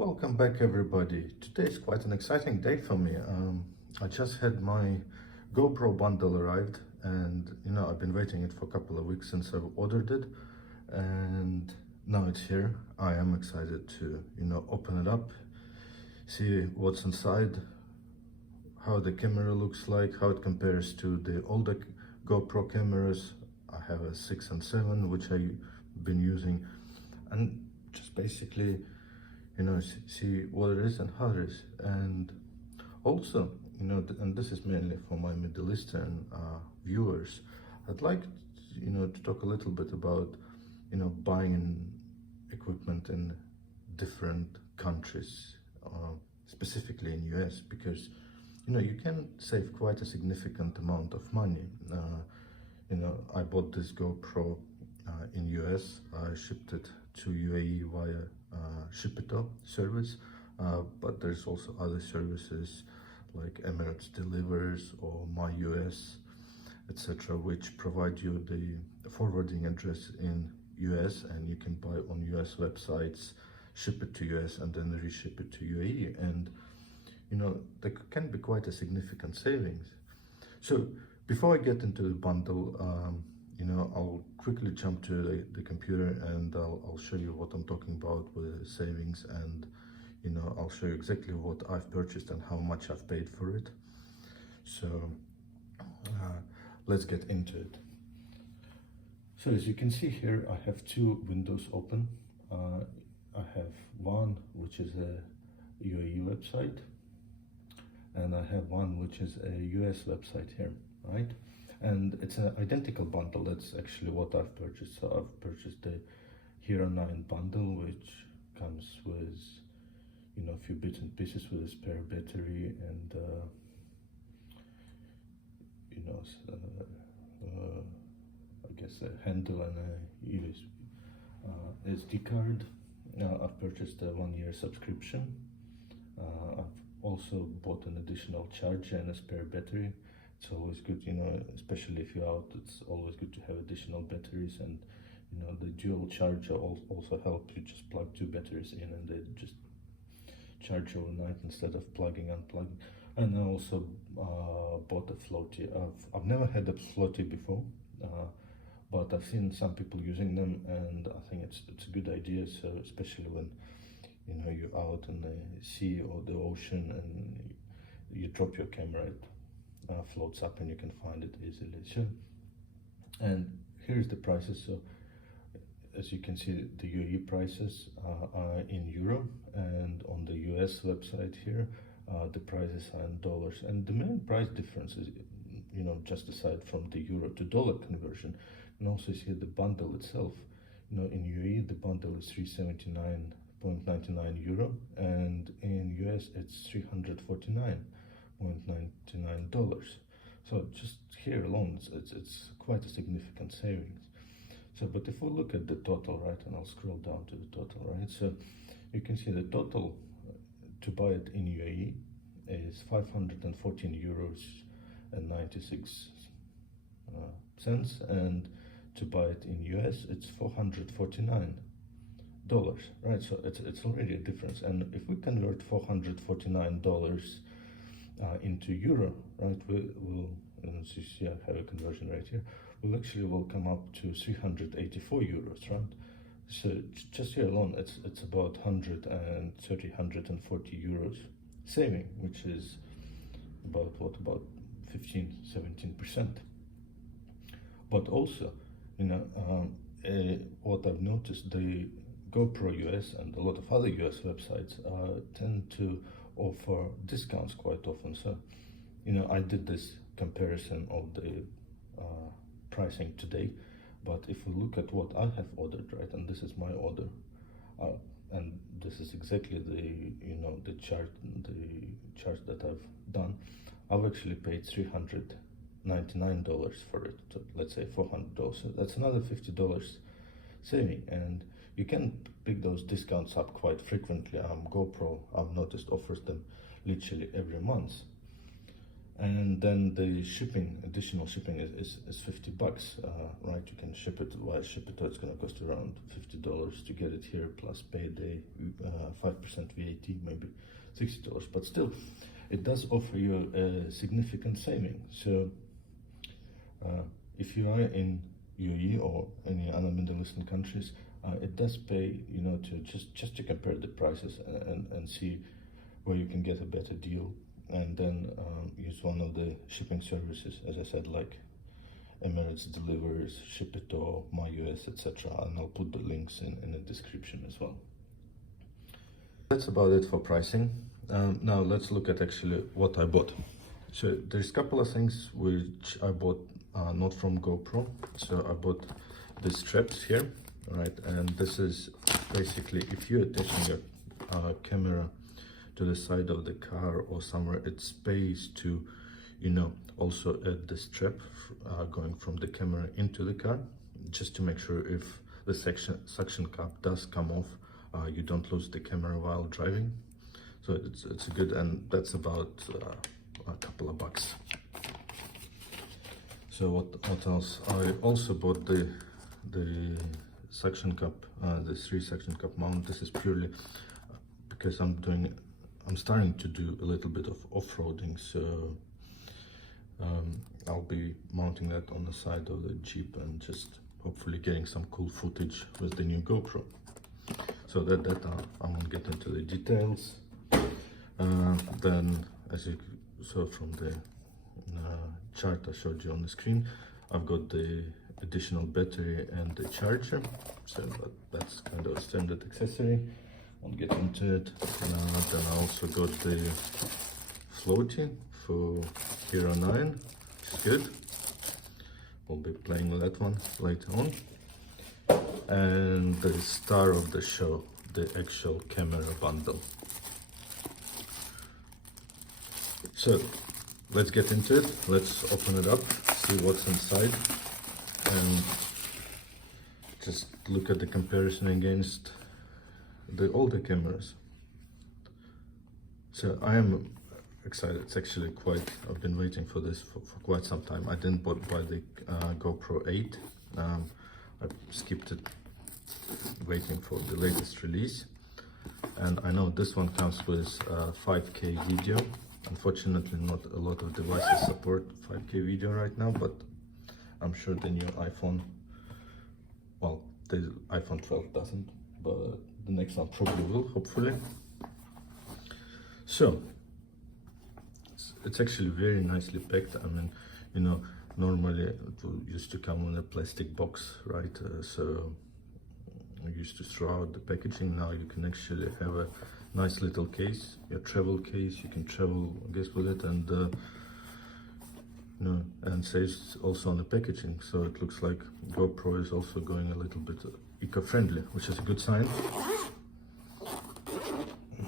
Welcome back, everybody. Today is quite an exciting day for me. I just had my GoPro bundle arrived, and I've been waiting it for a couple of weeks since I've ordered it, and now it's here. I am excited to open it up, see what's inside, how the camera looks like, how it compares to the older GoPro cameras. I have a 6 and 7 which I've been using, and just basically see what it is and how it is. And also, and this is mainly for my Middle Eastern viewers, I'd like to talk a little bit about buying equipment in different countries, specifically in US, because you can save quite a significant amount of money. I bought this GoPro in US. I shipped it to UAE via Shipito service, but there's also other services like Emirates Delivers or My US, etc., which provide you the forwarding address in US, and you can buy on US websites, ship it to US, and then reship it to UAE. And there can be quite a significant savings. So before I get into the bundle, I'll quickly jump to the computer, and I'll show you what I'm talking about with savings, and I'll show you exactly what I've purchased and how much I've paid for it. So let's get into it. So as you can see here, I have two windows open. I have one which is a UAE website, and I have one which is a US website here, right? And it's an identical bundle. That's actually what I've purchased. So I've purchased the HERO9 bundle, which comes with a few bits and pieces, with a spare battery and I guess a handle and a USB SD card. I've purchased a 1-year subscription. I've also bought an additional charger and a spare battery. It's always good, especially if you're out, it's always good to have additional batteries. And the dual charger also helps. You just plug two batteries in and they just charge overnight instead of plugging unplugging. And I also bought a floaty. I've never had a floaty before, but I've seen some people using them, and I think it's a good idea. So especially when you're out in the sea or the ocean and you drop your camera, it floats up and you can find it easily. So, and here's the prices. So as you can see, the UAE prices are in euro, and on the US website here the prices are in dollars. And the main price difference is just aside from the euro to dollar conversion, and also see the bundle itself. In UAE the bundle is 379.99 euro, and in US it's $349.99. So just here alone it's quite a significant savings. So but if we look at the total, right, and I'll scroll down to the total, right, so you can see the total to buy it in UAE is 514 euros and 96 cents, and to buy it in US it's $449, right? So it's already a difference. And if we convert $449 into euro, right, we'll as you see, I have a conversion right here, will come up to 384 euros, right? So just here alone it's about 140 euros saving, which is about 15-17%. But also what I've noticed, the GoPro US and a lot of other US websites tend to offer discounts quite often. So I did this comparison of the pricing today, but if we look at what I have ordered, right, and this is my order, and this is exactly the chart that I've done, I've actually paid $399 for it. So let's say $400, so that's another $50 saving. And you can pick those discounts up quite frequently. GoPro, I've noticed, offers them literally every month. And then the shipping, additional shipping is $50, right? You can ship it via Shipito. It's gonna cost around $50 to get it here, plus pay the 5% VAT, maybe $60. But still, it does offer you a significant saving. So if you are in UAE or any other Middle Eastern countries, it does pay, you know, to just to compare the prices and see where you can get a better deal, and then use one of the shipping services, as I said, like Emirates Delivers, Shipito, MyUS, etc. And I'll put the links in the description as well. That's about it for pricing. Now let's look at actually what I bought. So there's a couple of things which I bought not from GoPro. So I bought the straps here, right? And this is basically, if you're attaching a camera to the side of the car or somewhere, it space to, you know, also add the strap going from the camera into the car, just to make sure if the suction cap does come off, you don't lose the camera while driving. So it's a good, and that's about a couple of bucks. So what else? I also bought the suction cup, the 3 suction cup mount. This is purely because I'm starting to do a little bit of off-roading, so I'll be mounting that on the side of the Jeep and just hopefully getting some cool footage with the new GoPro. So that I won't get into the details. Then, as you saw from the chart I showed you on the screen, I've got the additional battery and the charger, so that's kind of a standard accessory. I'll get into it. Then I also got the floaty for HERO9, which is good. We'll be playing with that one later on. And the star of the show, the actual camera bundle. So let's get into it. Let's open it up, see what's inside, and just look at the comparison against the older cameras. So I am excited. It's actually quite, I've been waiting for this for quite some time. I didn't buy the GoPro 8. I skipped it, waiting for the latest release. And I know this one comes with 5K video. Unfortunately, not a lot of devices support 5K video right now, but I'm sure the new iPhone, well, the iPhone 12 doesn't, but the next one probably will, hopefully. So it's actually very nicely packed. I mean, you know, normally it used to come in a plastic box, right? So I used to throw out the packaging. Now you can actually have a nice little case, your travel case. You can travel, I guess, with it, and you know, and says also on the packaging. So it looks like GoPro is also going a little bit eco-friendly, which is a good sign.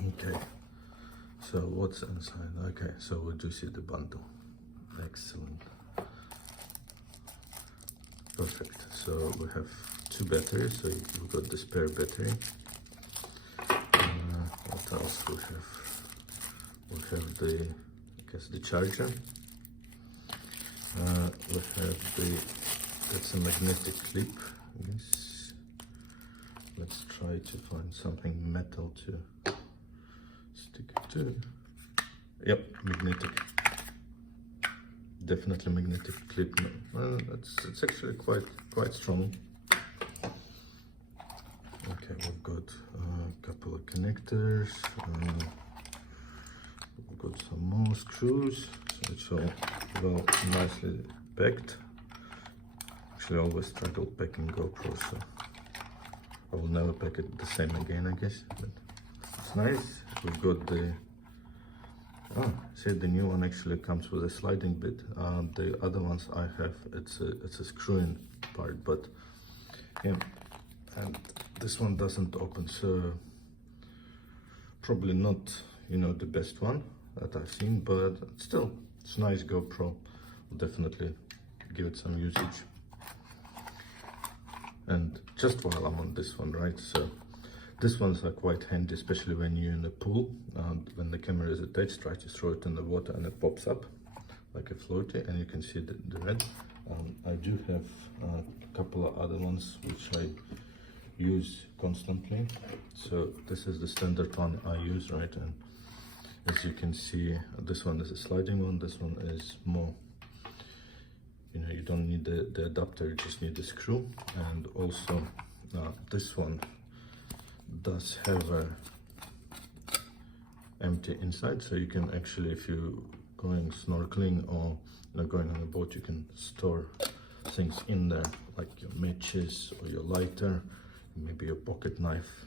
Okay, so what's inside? Okay, so we do see the bundle. Excellent. Perfect. So we have 2 batteries, so we've got the spare battery. What else we have? We have the, I guess, the charger. We have that's a magnetic clip, I guess. Let's try to find something metal to stick it to. Yep, magnetic. Definitely magnetic clip. Well, it's actually quite strong. Okay, we've got a couple of connectors. We've got some more screws. So it's all well nicely packed. Actually, I always struggle packing GoPro, so I will never pack it the same again, I guess. But it's nice. We've got the see, the new one actually comes with a sliding bit. The other ones I have, it's a screw-in part, but yeah, and this one doesn't open, so probably not, you know, the best one that I've seen, but still, it's nice. GoPro will definitely give it some usage. And just while I'm on this one, right, so these ones are quite handy, especially when you're in the pool. When the camera is attached, try to throw it in the water and it pops up. like a floaty, and you can see the red. I do have a couple of other ones which I use constantly. So this is the standard one I use, right? And as you can see, this one is a sliding one, this one is more, you know, you don't need the adapter, you just need the screw. And also this one does have a empty inside, so you can actually, if you're going snorkeling or, you know, going on a boat, you can store things in there, like your matches or your lighter, maybe your pocket knife,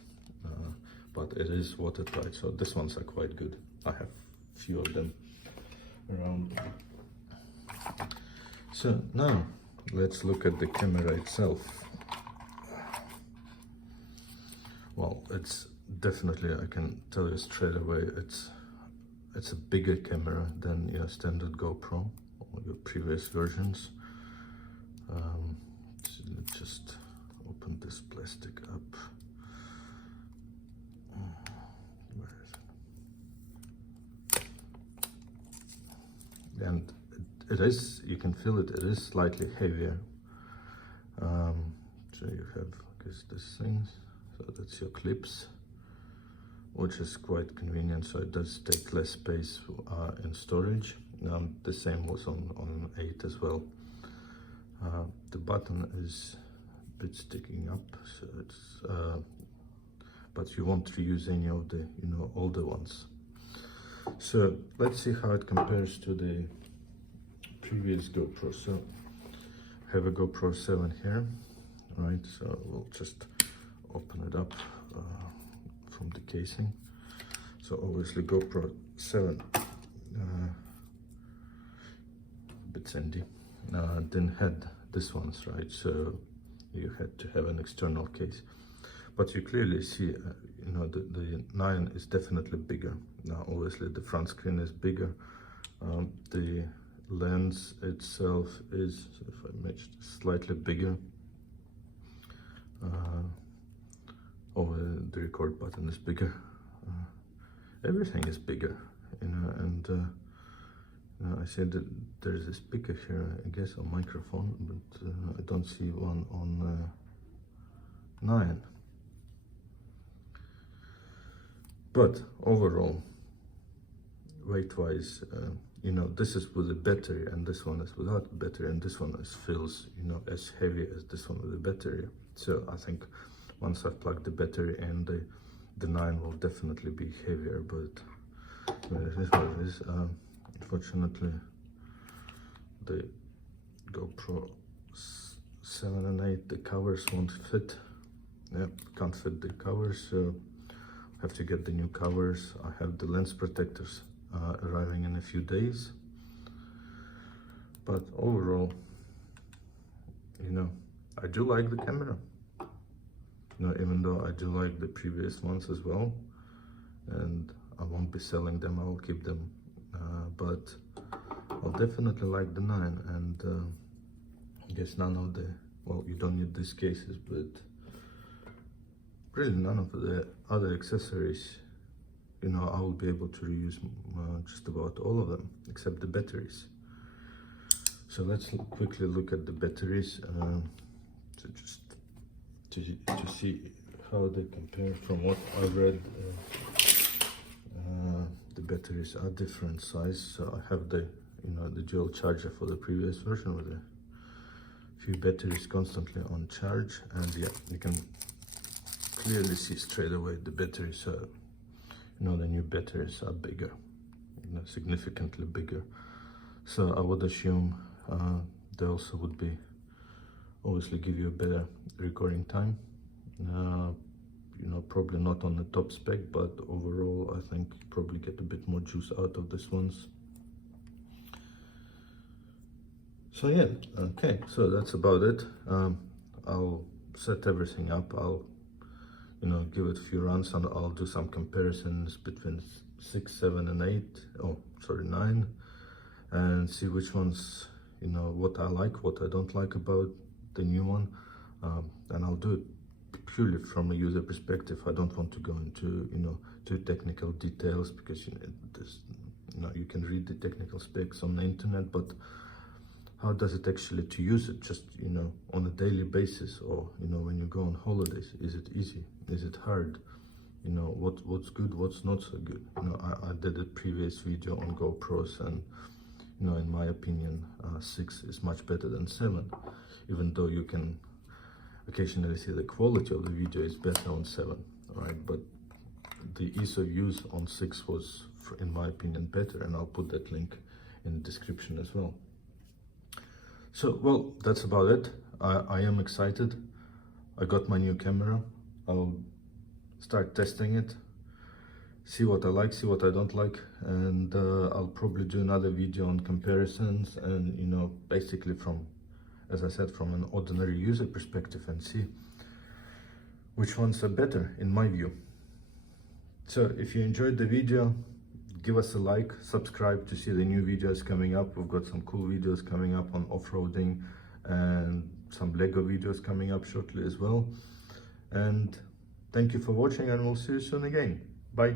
but it is watertight, so these ones are quite good. I have a few of them around. So now let's look at the camera itself. Well, it's definitely, I can tell you straight away, it's a bigger camera than your standard GoPro or your previous versions. So let's just open this plastic up. Where is it? And it is, you can feel it, it is slightly heavier. So you have, I guess, these things, so that's your clips, which is quite convenient, so it does take less space in storage. The same was on 8 as well. The button is a bit sticking up, so it's but you won't reuse any of the, you know, older ones. So let's see how it compares to the previous GoPro. So I have a GoPro 7 here, right? So we'll just open it up from the casing. So obviously GoPro 7 a bit sandy, didn't had this ones, right? So you had to have an external case, but you clearly see you know, the 9 is definitely bigger. Now obviously the front screen is bigger, the lens itself is, so if I match, slightly bigger. Over the record button is bigger. Everything is bigger, you know, and you know, I said that there's a speaker here, I guess, a microphone, but I don't see one on 9. But overall, weight-wise, you know, this is with a battery, and this one is without battery, and this one feels, you know, as heavy as this one with a battery. So I think once I've plugged the battery in, the 9 will definitely be heavier, but it is what it is. Unfortunately, the GoPro 7 and 8, the covers won't fit. Yep, can't fit the covers, so I have to get the new covers. I have the lens protectors arriving in a few days. But overall, you know, I do like the camera. You know, even though I do like the previous ones as well, and I won't be selling them, I will keep them, but I'll definitely like the 9, and I guess none of the, well, you don't need these cases, but really none of the other accessories, you know, I will be able to reuse just about all of them, except the batteries. So let's quickly look at the batteries, so just to see how they compare. From what I read, the batteries are different size. So I have the, you know, the dual charger for the previous version with a few batteries constantly on charge, and yeah, you can clearly see straight away the batteries. So you know, the new batteries are bigger, you know, significantly bigger. So I would assume they also would be, obviously give you a better recording time. You know, probably not on the top spec, but overall I think you probably get a bit more juice out of these ones. So yeah, okay, so that's about it. I'll set everything up. I'll, you know, give it a few runs, and I'll do some comparisons between 6, 7 and 8, oh sorry, 9, and see which ones, you know, what I like, what I don't like about the new one, and I'll do it purely from a user perspective. I don't want to go into, you know, too technical details, because you know, You know, you can read the technical specs on the internet, but how does it actually to use it, just, you know, on a daily basis, or, you know, when you go on holidays? Is it easy? Is it hard? You know, what's good, what's not so good? You know, I did a previous video on GoPros, and, you know, in my opinion, 6 is much better than 7, even though you can occasionally see the quality of the video is better on 7, right? But the ease of use on 6 was, in my opinion, better, and I'll put that link in the description as well. So, well, that's about it. I am excited. I got my new camera. I'll start testing it, see what I like, see what I don't like, and I'll probably do another video on comparisons, and, you know, basically from, as I said, from an ordinary user perspective, and see which ones are better in my view. So if you enjoyed the video, give us a like, subscribe to see the new videos coming up. We've got some cool videos coming up on off-roading, and some Lego videos coming up shortly as well. And thank you for watching, and we'll see you soon again. Bye.